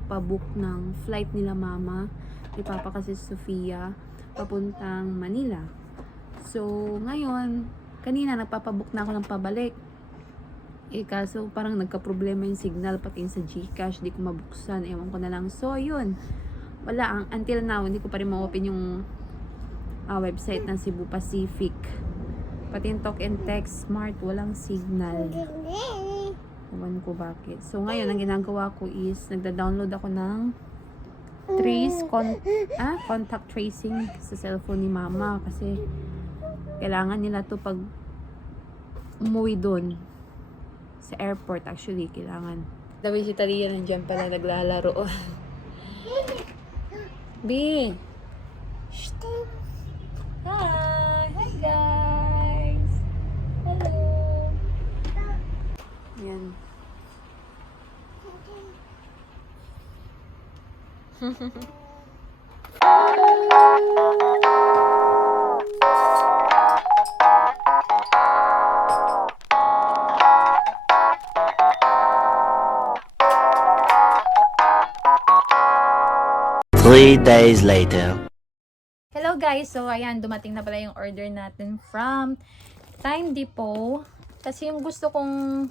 magpabook ng flight nila mama, ni Papa kasi Sofia, papuntang Manila. So, ngayon, kanina nagpapabook na ako ng pabalik. Kaso parang nagka-problema yung signal, pati yung sa GCash, di ko mabuksan, ewan ko na lang. So, yun. Wala, until now, hindi ko pa rin ma-open yung website ng Cebu Pacific. Pati yung talk and text smart, walang signal. Ewan ko bakit. So, ngayon, ang ginagawa ko is, nagda-download ako ng contact tracing sa cellphone ni mama. Kasi, kailangan nila to pag umuwi doon. Sa airport, actually, kailangan. Daway si Talia nandiyan pala, naglalaro. B! Hi! Hi, guys! Hello! Yan. Three days later. Hello guys! So ayan, dumating na pala yung order natin from Time Depot. Kasi yung gusto kong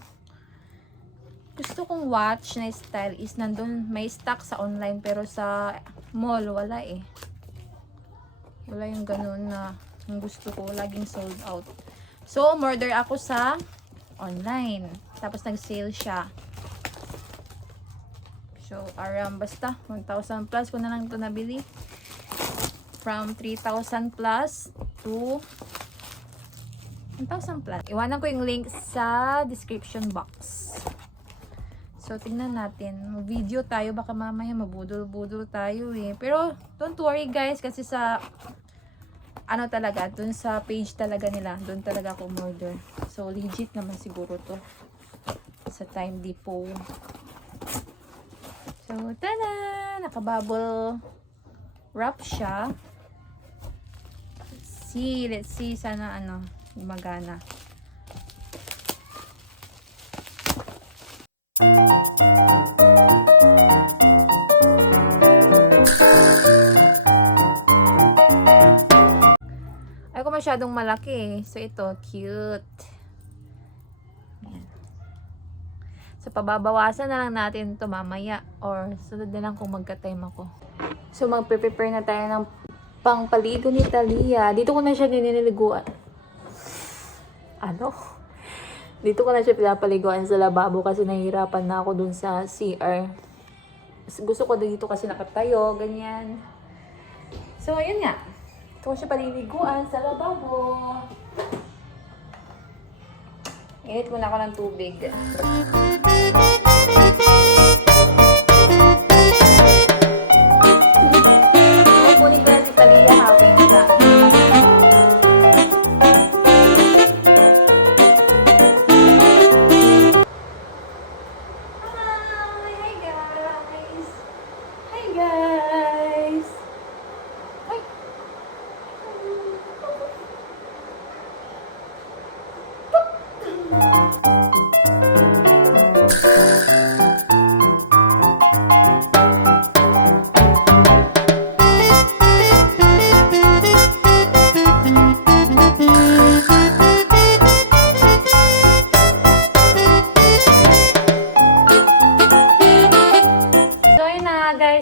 watch na style is nandun, may stock sa online pero sa mall wala eh. Wala yung ganun na yung gusto ko, laging sold out. So, umorder ako sa online. Tapos nag-sale siya. So, basta 1,000 plus ko na lang ito nabili. From 3,000 plus to 1,000 plus. Iwanan ko yung link sa description box. So, tingnan natin. Video tayo. Baka mamaya mabudol-budol tayo eh. Pero, don't worry guys. Kasi sa, talaga, dun sa page talaga nila. Dun talaga ako order. So, legit naman siguro to. Sa Time Depot. So, tada! Naka-bubble wrap siya. Let's see. Sana, gumagana. Ay ko masyadong malaki. So, ito, cute. Ayan. So, pababawasan na lang natin ito mamaya. Or, sunod na lang kung magka-time ako. So, magpe-prepare na tayo ng pangpaligo ni Talia. Dito ko na siya niniliguan. Dito ko na siya pinapaliguan sa lababo kasi nahihirapan na ako dun sa CR. Gusto ko dito kasi nakatayo, ganyan. So, ayun nga. Ito ko siya paliliguan sa lababo. Init muna ako ng tubig. Kukunin ko na si Talia hawin na.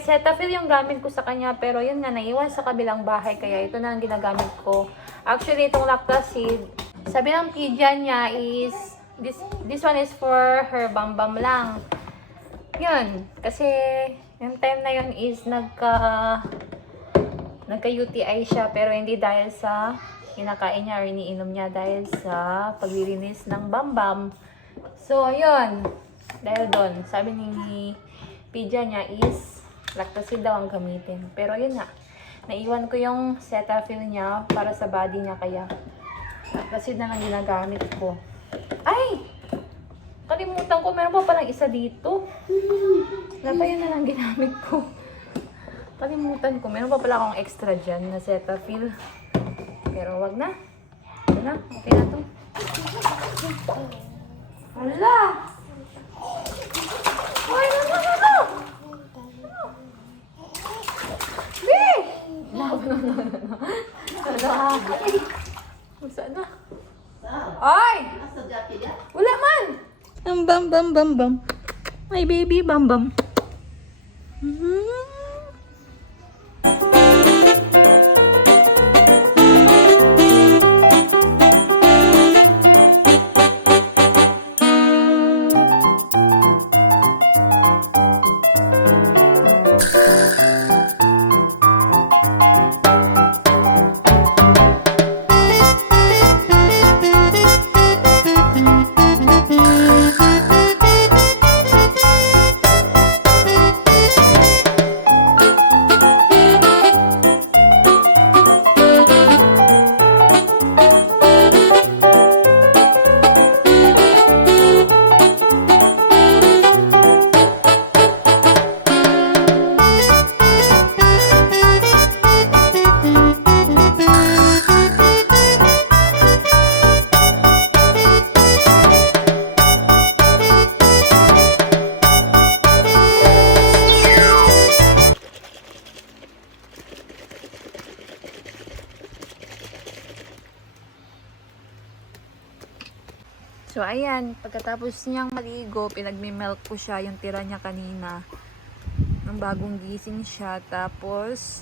Cetaphil yung gamit ko sa kanya, pero yun nga, naiwan sa kabilang bahay, kaya ito na ang ginagamit ko. Actually, itong lactacid, sabi ng pigeon niya is, this one is for her bambam lang. Yun, kasi yung time na yun is nagka-UTI siya, pero hindi dahil sa kinakain niya or iniinom niya, dahil sa paglilinis ng bambam. So, yun, dahil doon, sabi ni pigeon niya is, lactacid daw ang gamitin. Pero yun nga, naiwan ko yung Cetaphil niya para sa body niya, kaya lactacid na lang ginagamit ko. Ay! Kalimutan ko, meron pa palang isa dito. Wala pa yun na lang ginamit ko. Kalimutan ko, meron pa pala akong extra dyan na Cetaphil. Pero wag na. Ito na, okay na to. Hala! Ay, no! Sana. Ay! Wala man! Ang bam bam bam bam. My baby bam bam. So, ayan. Pagkatapos niyang maligo, pinagmi-milk ko siya yung tira niya kanina. Nung bagong gising siya. Tapos,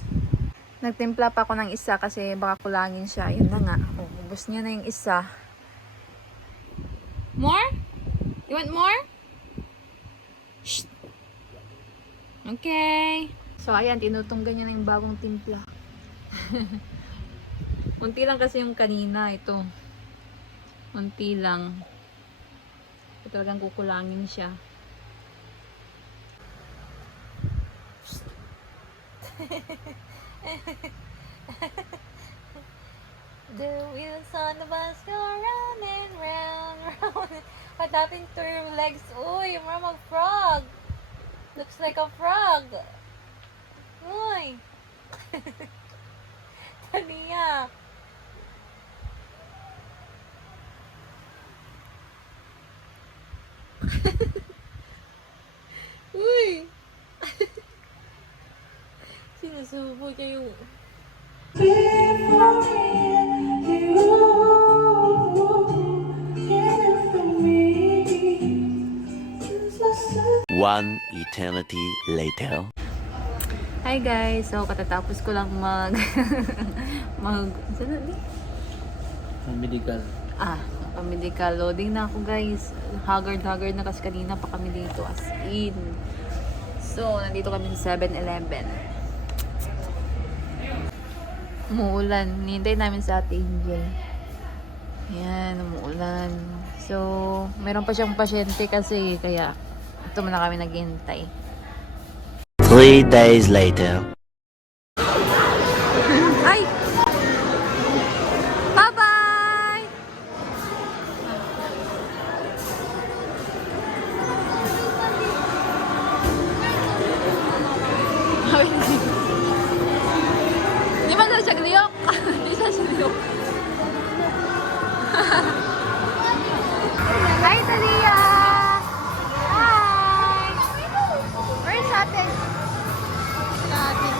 nagtimpla pa ako ng isa kasi baka kulangin siya. Yun na nga. Oh, ubos niya na yung isa. More? You want more? Shh. Okay. So, ayan. Tinutunggan niya na yung bagong timpla. Unti lang kasi yung kanina. Ito. Unti lang. Talagang kukulangin siya. The wheels on the bus go round and round, round. What happened to your legs? Uy, you're a frog. Looks like a frog. Uy. Taniya. Uy! Sinusubo niya yung... One eternity later. Hi guys! So, katatapos ko lang Medical. Pamedical. Loading na ako guys. Haggard na kasi kanina pa kami dito as in. So, nandito kami sa 7-Eleven. Umuulan. Nihintay namin sa Ate Angel. Ayan, umuulan. So, meron pa siyang pasyente kasi kaya ito muna kami naghihintay. 3 days later. Ay! Bye-bye! Di ba daw siya gliyok? Di siya gliyok. Hi, Talia! Hi! Where's Ate? Ate.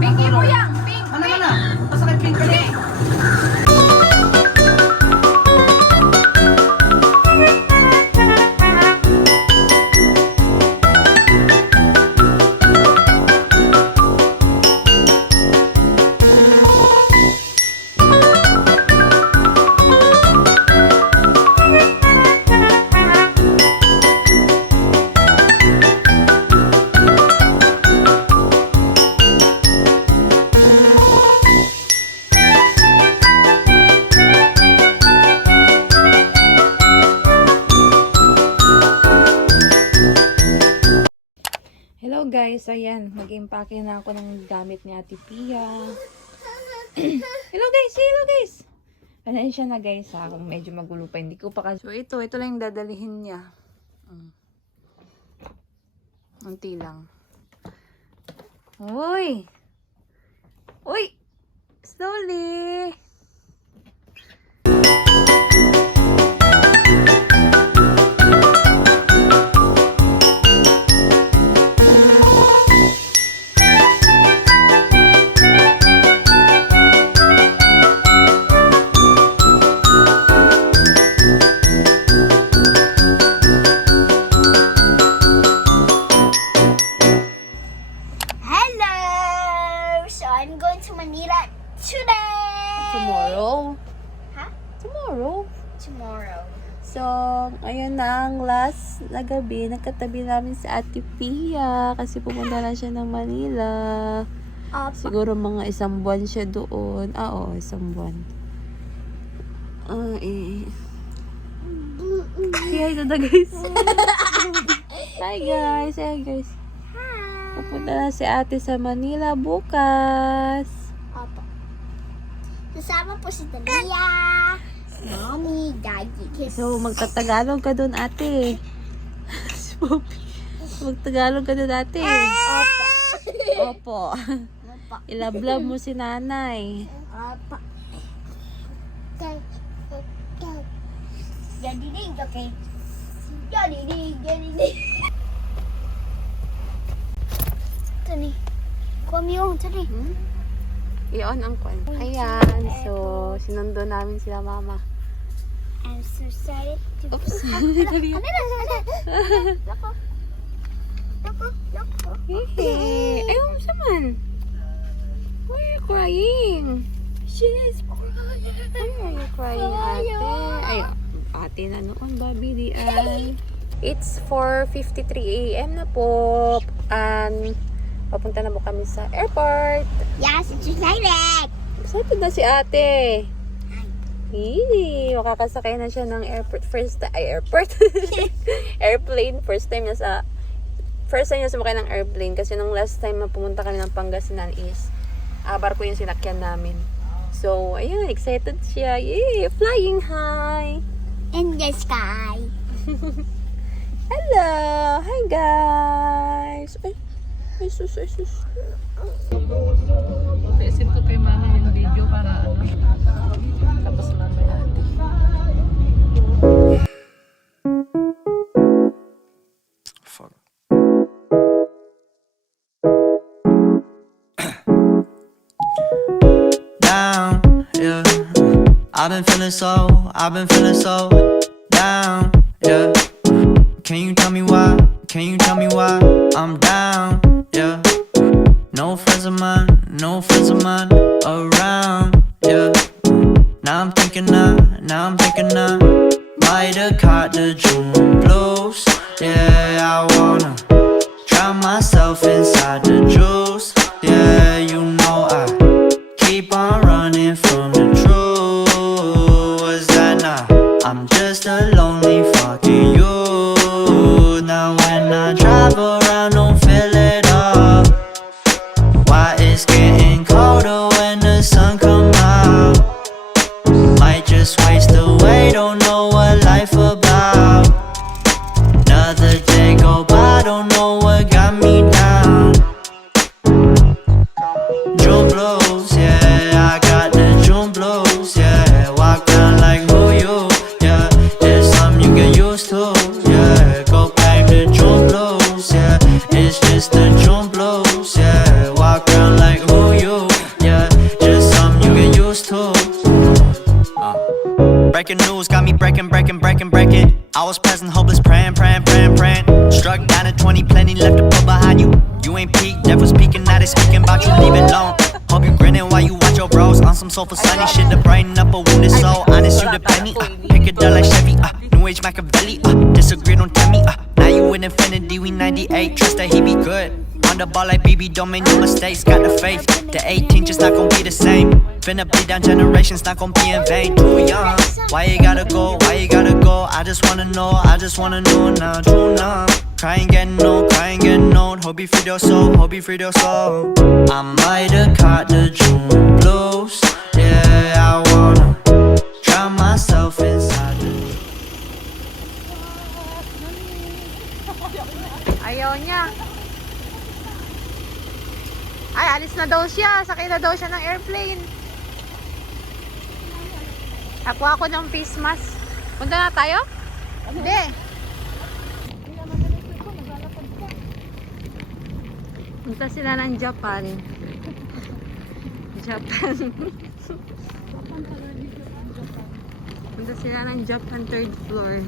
Pinky mo yan! Pink! Hello guys, ayan, mag-impake na ako ng gamit ni Ate Pia. Hello guys! Pasensya na guys ha, kung medyo magulo pa, hindi ko pa kasi. So ito lang yung dadalihin niya. Unti lang. Uy! Uy! Slowly! Hello! So I'm going to Manila today. Tomorrow? Huh? Tomorrow? Tomorrow. So, ayun na ang last na gabi. Nagkatabi namin si Ate Pia kasi pupunta na siya ng Manila. Siguro mga 1 buwan siya doon. Oo, 1 buwan. Hi to the guys. Hi guys. Hi guys. Pupunta na si ate sa Manila bukas. Opo. Kasama po si Talia, Mommy, Daddy. So, magtatagalog ka doon ate. Si Poppy. Magtagalog ka doon ate. Opo. Opo. Opo. Ilablab mo si nanay. Opo. Jadinig, okay? Jadinig. Tani. Kuha mo tani. Iyon ang kwan. Ayan. So, sinundo namin sila mama. I'm so excited to... Oops. Loko. Hey. Ayaw mo saman. Why are you crying? She's crying. Why are you crying, ate? Ay, ate na noon, baby, di ay. It's 4:53 a.m. na po. Papunta na po kami sa airport. Yes, it's excited. Excited na si ate. Makakasakay na siya ng airport. Airplane. First time niya sumakay ng airplane kasi nung last time na pumunta kami ng Pangasinan is barko yung sinakyan namin. So, ayun, excited siya. Yay! Flying high! In the sky. Hello! Hi, guys! Ay, sus. Isin ko kay mama yung video para tapos mamaya. Fuck. Down, yeah. I've been feeling so down, yeah. Can you tell me why? I'm down, yeah. No friends of mine around, yeah. Now I'm thinking I might have caught the June blues. Yeah, I wanna drown myself inside the juice. Yeah, you know I keep on running from the truth. Was that not? I'm just a lonely fucking youth. Now when I drive around, don't feel it up. Why it's getting colder when the sun come out? Might just waste away, don't know what life about. Another day go by, don't know what got me down. June blues, yeah, I got the June blues, yeah. Walk down like who you, yeah. There's something you get used to, yeah. Go back to June blues, yeah. It's just the June blues, yeah. Walk around like who you, yeah. Just something you get used to. Breaking news got me breaking. I was present, hopeless, praying. Struck down at 20, plenty left to put behind you. You ain't peaked, devil's speaking, now they speaking about you, leave it alone. Hope you grinning while you watch your bros on some soulful sunny shit to brighten up a wounded soul. Honest, you the penny, pick it up like Chevy, New Age Machiavelli, disagree, don't tell me, now you in infinity, we 98, trust that he be good. On the ball like BB, don't make no mistakes, got the faith. The 18 just not gon' be the same. Finna bleed down generations, not gon' be in vain. Too young, why you gotta go? I just wanna know now, true now. Crying getting old, hope you free your soul, I might have caught the June blues. Yeah, I wanna drown myself inside the Ayaw niya. daw siya. Sakay na daw siya ng airplane. Ako ng face mask. Punta na tayo? Hindi. Punta sila ng Japan. Japan. Punta sila ng Japan 3rd floor.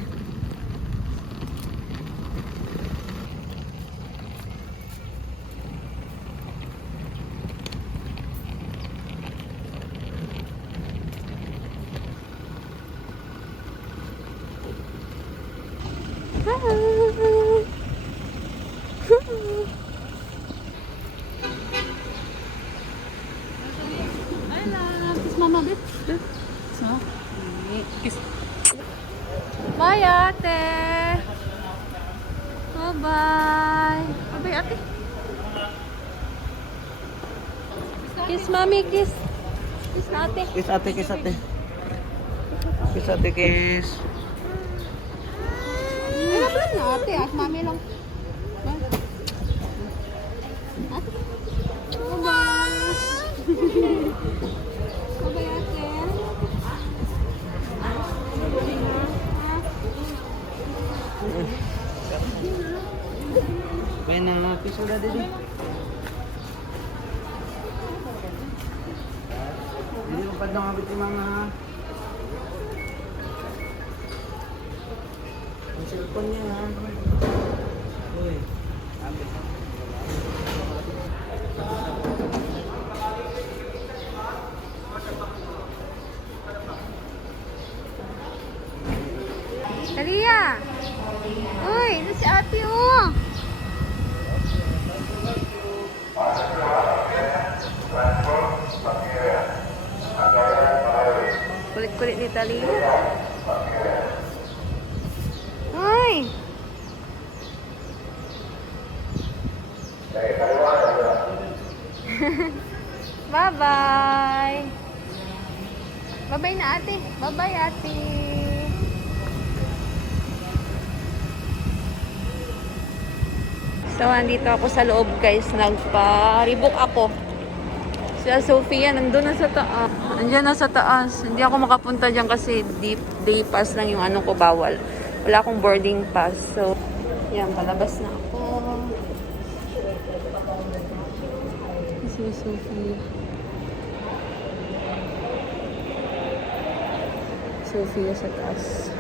Bye, ate. Bye-bye. Bye-bye, ate. Kiss, mami, kiss. Kiss, ate. Kiss ate, kiss ate. Kiss ate, kiss. Wala na, ate. At mami lang. Bye-bye, ate. May na kiss udah dede. Hindi mo pa daw ngabit yung mga ang cellphone niya ha. Uy, ngabit. Talia! Uy, ito si ate oh! Kulit-kulit ni Talia. Uy! Bye-bye! Bye-bye na ate! Bye-bye ate! So, andito ako sa loob guys. Nagpa-rebook ako. Si Sophia, nandun na sa taas. Andiyan na sa taas. Hindi ako makapunta dyan kasi day pass lang yung ano ko, bawal. Wala akong boarding pass. So, yan, palabas na ako. Si Sophia. Sophia sa taas.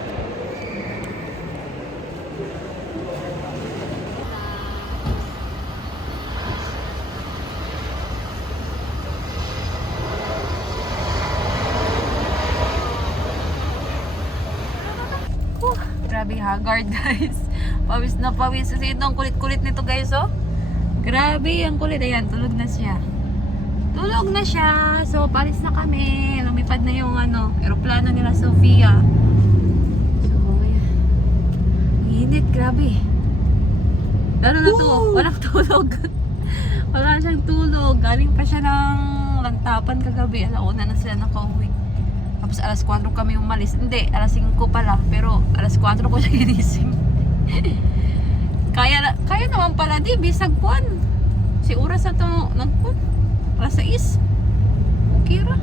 Grabe haggard guys. Pawis na pawis. Kasi ito ang kulit-kulit nito guys oh. Grabe ang kulit. Ayan, tulog na siya. Tulog na siya. So, palis na kami. Lumipad na yung ano, aeroplano nila Sofia. So, ayan. Init, grabe. Lalo na to, walang tulog. Wala siyang tulog. Galing pa siya ng lantapan kagabi. Alauna na sila nakauwi. Tapos alas 4 kami umalis. Hindi, alas 5 pala. Pero alas 4 ko siya ginising. kaya naman pala di, bisag puan. Si oras na ito nagpuan. Alas 6. Okay ra.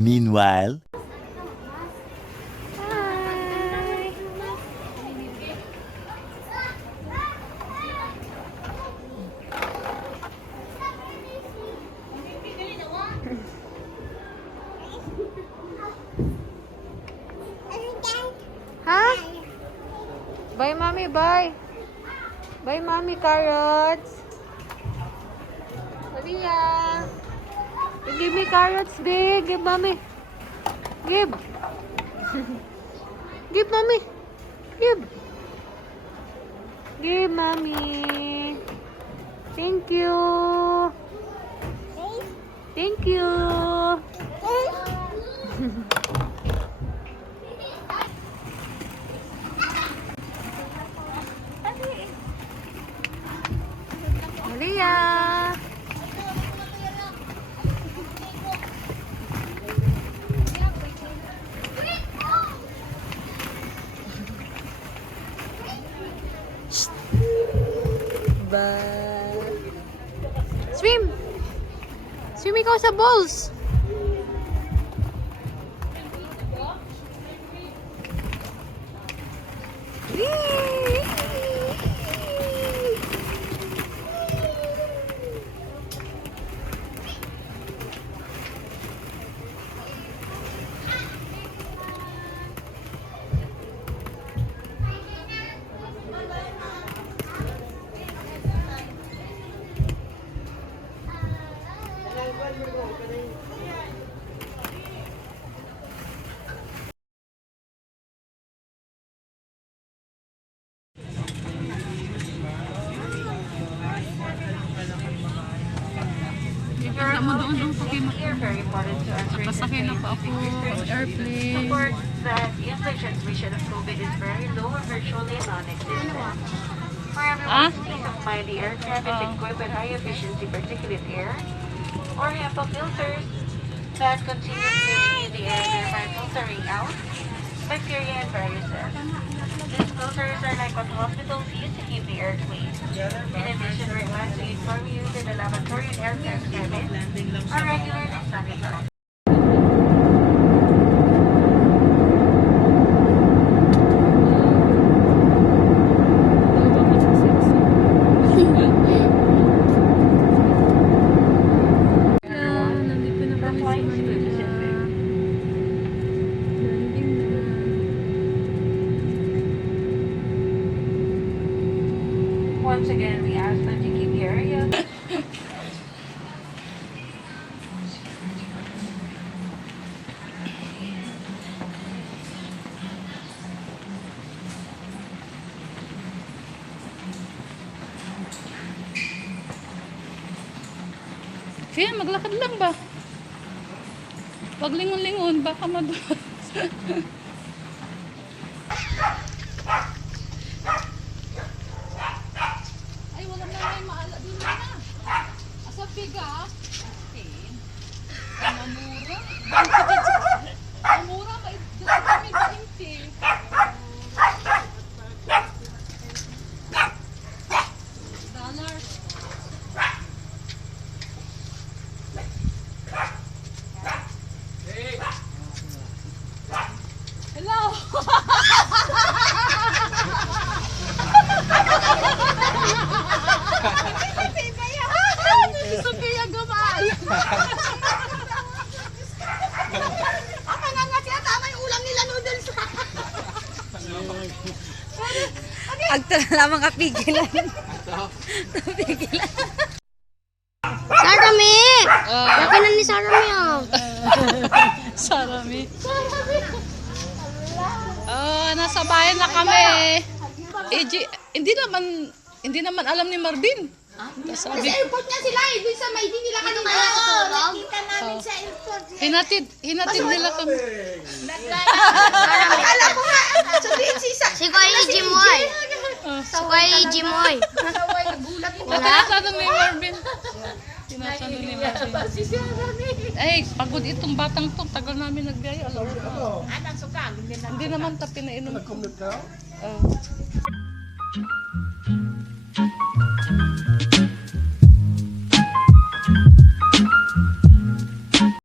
Meanwhile, ha? Bye, mommy. Bye. Bye, mommy. Carrots. Maria. Give me carrots, big. Give, mommy. Give. Give, mommy. Give. Give, mommy. Thank you. Thank you. Maria. Bye. Swim! Swim ikaw sa balls! Very important to answer Pasakay na po ako airplane. report that the transmission of COVID is very low or virtually non-existent. For everyone's peace of mind, the aircraft is equipped with high-efficiency particulate air or HEPA filters that continuously renew the air, thereby filtering out bacteria and viruses. These filters are like what hospitals use to keep the air clean. In addition, we're glad to inform you that the lavatory and aircraft cabins are regularly sanitized. Nandito na kami sa Manila. Landing na. Once again, we ask that you keep your area. Kaya maglakad lang ba? Wag lingon-lingon, baka madulas. Ay, wala na may maala din na. Asa piga? Mamura? Mamura, may kami painti. Dollars. Hello! Sophia gamay! Ako nga nga siya, tama yung ulam nila noodles. Agto na lamang kapigilan. Kapigilan. Sarami! Laki na ni Sarami ah. Sarami. Oh, nasa bahay na kami. Hindi naman alam ni Marvin. Sabi, Airport nga sila eh. Doon sa may di nila kanina. Oo, nakita namin sa airport. hinatid nila kami. Akala ko nga. Sabihin si Kuya Jimoy. Si Kuya Jimoy. Tinatanong ni Marvin. Tinatanong ni Marvin. Ay, pagod itong batang to. Tagal namin nagbiyaya. Alam mo ba? Hindi naman tapi na inom. Oh.